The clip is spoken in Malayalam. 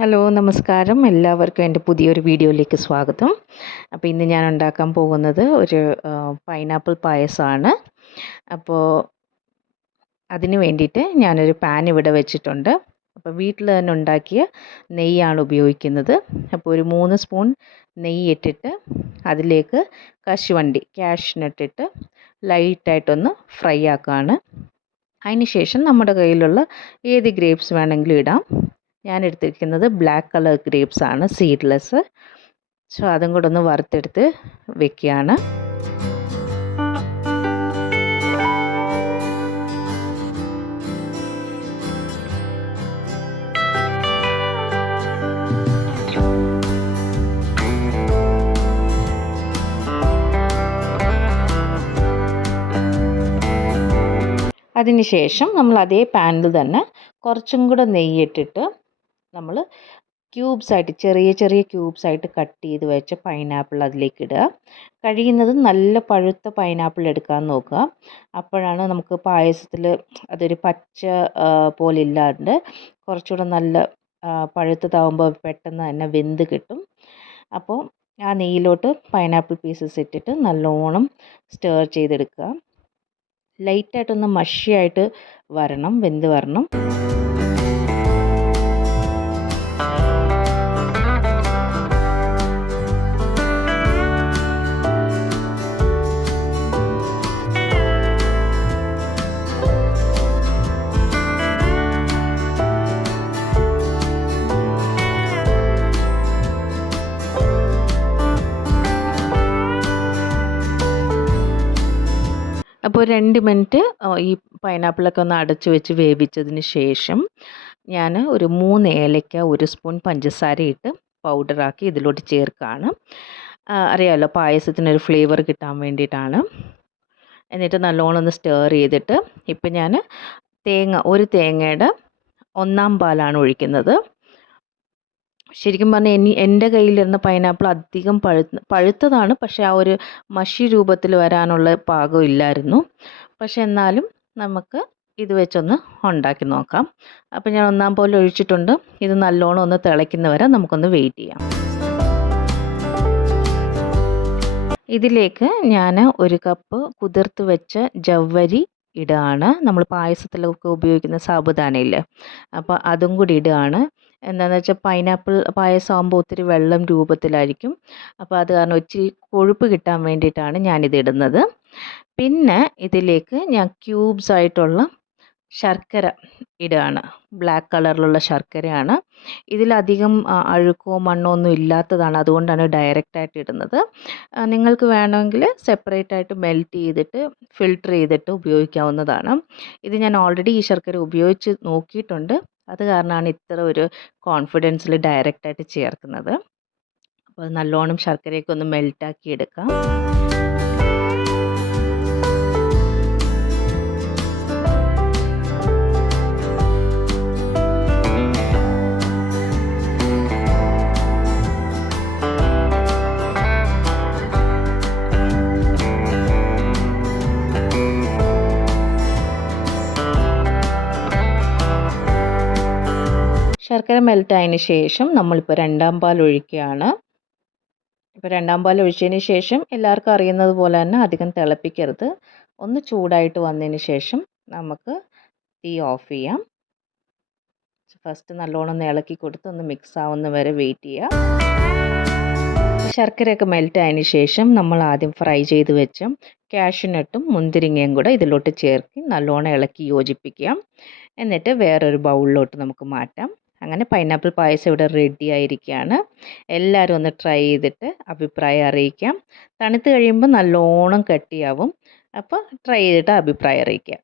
ഹലോ നമസ്കാരം. എല്ലാവർക്കും എൻ്റെ പുതിയൊരു വീഡിയോയിലേക്ക് സ്വാഗതം. അപ്പോൾ ഇന്ന് ഞാൻ ഉണ്ടാക്കാൻ പോകുന്നത് ഒരു പൈനാപ്പിൾ പായസമാണ്. അപ്പോൾ അതിന് വേണ്ടിയിട്ട് ഞാനൊരു പാൻ ഇവിടെ വെച്ചിട്ടുണ്ട്. അപ്പോൾ വീട്ടിൽ തന്നെ ഉണ്ടാക്കിയ നെയ്യാണ് ഉപയോഗിക്കുന്നത്. അപ്പോൾ ഒരു 3 സ്പൂൺ നെയ്യ് ഇട്ടിട്ട് അതിലേക്ക് കശുവണ്ടി കാഷ്നട്ട് ലൈറ്റായിട്ടൊന്ന് ഫ്രൈ ആക്കുകയാണ്. അതിന് ശേഷം നമ്മുടെ കയ്യിലുള്ള ഏത് ഗ്രേപ്സ് വേണമെങ്കിലും ഇടാം. ഞാൻ എടുത്തിരിക്കുന്നത് ബ്ലാക്ക് കളർ ഗ്രേപ്സ് ആണ്, സീഡ്ലെസ്. സോ അതും കൂടെ ഒന്ന് വറുത്തെടുത്ത് വെക്കുകയാണ്. അതിനുശേഷം നമ്മൾ അതേ പാനിൽ തന്നെ കുറച്ചും കൂടെ നെയ്യിട്ടിട്ട് നമ്മൾ ക്യൂബ്സായിട്ട് ചെറിയ ക്യൂബ്സായിട്ട് കട്ട് ചെയ്ത് വെച്ച പൈനാപ്പിൾ അതിലേക്ക് ഇടുക. കഴിയുന്നതും നല്ല പഴുത്ത പൈനാപ്പിൾ എടുക്കാൻ നോക്കുക. അപ്പോഴാണ് നമുക്ക് പായസത്തിൽ അതൊരു പച്ച പോലെ ഇല്ലാണ്ട് കുറച്ചുകൂടെ നല്ല പഴുത്തതാവുമ്പോൾ പെട്ടെന്ന് തന്നെ വെന്ത് കിട്ടും. അപ്പോൾ ആ നെയ്യിലോട്ട് പൈനാപ്പിൾ പീസസ് ഇട്ടിട്ട് നല്ലോണം സ്റ്റർ ചെയ്തെടുക്കുക. ലൈറ്റായിട്ടൊന്ന് മഷിയായിട്ട് വരണം, വെന്ത് വരണം. അപ്പോൾ 2 മിനിറ്റ് ഈ പൈനാപ്പിളൊക്കെ ഒന്ന് അടച്ചു വെച്ച് വേവിച്ചതിന് ശേഷം ഞാൻ ഒരു 3 ഏലക്ക 1 സ്പൂൺ പഞ്ചസാര ഇട്ട് പൗഡറാക്കി ഇതിലോട്ട് ചേർക്കുകയാണ്. അറിയാമല്ലോ, പായസത്തിനൊരു ഫ്ലേവർ കിട്ടാൻ വേണ്ടിയിട്ടാണ്. എന്നിട്ട് നല്ലോണം ഒന്ന് സ്റ്റർ ചെയ്തിട്ട് ഇപ്പം ഞാൻ ഒരു തേങ്ങയുടെ 1/4 പാലാണ് ഒഴിക്കുന്നത്. ശരിക്കും പറഞ്ഞാൽ എൻ്റെ കയ്യിലിരുന്ന പൈനാപ്പിൾ അധികം പഴുത്തതാണ്. പക്ഷേ ആ ഒരു മഷി രൂപത്തിൽ വരാനുള്ള പാകം ഇല്ലായിരുന്നു. പക്ഷേ എന്നാലും നമുക്ക് ഇത് വെച്ചൊന്ന് ഉണ്ടാക്കി നോക്കാം. അപ്പോൾ ഞാൻ 1/4 പാൽ ഒഴിച്ചിട്ടുണ്ട്. ഇത് നല്ലോണം ഒന്ന് തിളയ്ക്കുന്നവരെ നമുക്കൊന്ന് വെയിറ്റ് ചെയ്യാം. ഇതിലേക്ക് ഞാൻ 1 കപ്പ് കുതിർത്ത് വെച്ച ജവ്വരി ഇടുകയാണ്. നമ്മൾ പായസത്തിലൊക്കെ ഉപയോഗിക്കുന്ന സാബുദാനയില്ലേ, അപ്പോൾ അതും കൂടി ഇടുകയാണ്. എന്താണെന്ന് വെച്ചാൽ പൈനാപ്പിൾ പായസം ആകുമ്പോൾ ഒത്തിരി വെള്ളം രൂപത്തിലായിരിക്കും. അപ്പോൾ അത് കാരണം ഇച്ചിരി കൊഴുപ്പ് കിട്ടാൻ വേണ്ടിയിട്ടാണ് ഞാനിത് ഇടുന്നത്. പിന്നെ ഇതിലേക്ക് ഞാൻ ക്യൂബ്സ് ആയിട്ടുള്ള ശർക്കര ഇടുകയാണ്. ബ്ലാക്ക് കളറിലുള്ള ശർക്കരയാണ്. ഇതിലധികം അഴുക്കോ മണ്ണോ ഒന്നും ഇല്ലാത്തതാണ്, അതുകൊണ്ടാണ് ഡയറക്റ്റായിട്ട് ഇടുന്നത്. നിങ്ങൾക്ക് വേണമെങ്കിൽ സെപ്പറേറ്റ് ആയിട്ട് മെൽറ്റ് ചെയ്തിട്ട് ഫിൽട്ടർ ചെയ്തിട്ട് ഉപയോഗിക്കാവുന്നതാണ്. ഇത് ഞാൻ ഓൾറെഡി ഈ ശർക്കര ഉപയോഗിച്ച് നോക്കിയിട്ടുണ്ട്. അത് കാരണമാണ് ഇത്ര ഒരു കോൺഫിഡൻസിൽ ഡയറക്റ്റായിട്ട് ചേർക്കുന്നത്. അപ്പോൾ നല്ലോണം ശർക്കരയൊക്കെ ഒന്ന് മെൽറ്റാക്കി എടുക്കാം. ശർക്കര മെൽറ്റായതിന് ശേഷം നമ്മളിപ്പോൾ 2/4 പാൽ ഒഴിക്കുകയാണ്. ഇപ്പോൾ 2/4 പാൽ ഒഴിച്ചതിന് ശേഷം എല്ലാവർക്കും അറിയുന്നത് പോലെ തന്നെ അധികം തിളപ്പിക്കരുത്. ഒന്ന് ചൂടായിട്ട് വന്നതിന് ശേഷം നമുക്ക് തീ ഓഫ് ചെയ്യാം. ഫസ്റ്റ് നല്ലോണം ഒന്ന് ഇളക്കി കൊടുത്ത് ഒന്ന് മിക്സ് ആവുന്ന വരെ വെയിറ്റ് ചെയ്യുക. ശർക്കരയൊക്കെ മെൽറ്റായതിന് ശേഷം നമ്മൾ ആദ്യം ഫ്രൈ ചെയ്ത് വെച്ച കാഷ്യൂനട്ടും മുന്തിരിങ്ങയും കൂടെ ഇതിലോട്ട് ചേർത്ത് നല്ലോണം ഇളക്കി യോജിപ്പിക്കുക. എന്നിട്ട് വേറൊരു ബൗളിലോട്ട് നമുക്ക് മാറ്റാം. അങ്ങനെ പൈനാപ്പിൾ പായസം ഇവിടെ റെഡി ആയിരിക്കുകയാണ്. എല്ലാവരും ഒന്ന് ട്രൈ ചെയ്തിട്ട് അഭിപ്രായം അറിയിക്കാം. തണുത്ത് കഴിയുമ്പോൾ നല്ലോണം കട്ടിയാവും. അപ്പോൾ ട്രൈ ചെയ്തിട്ട് അഭിപ്രായം അറിയിക്കുക.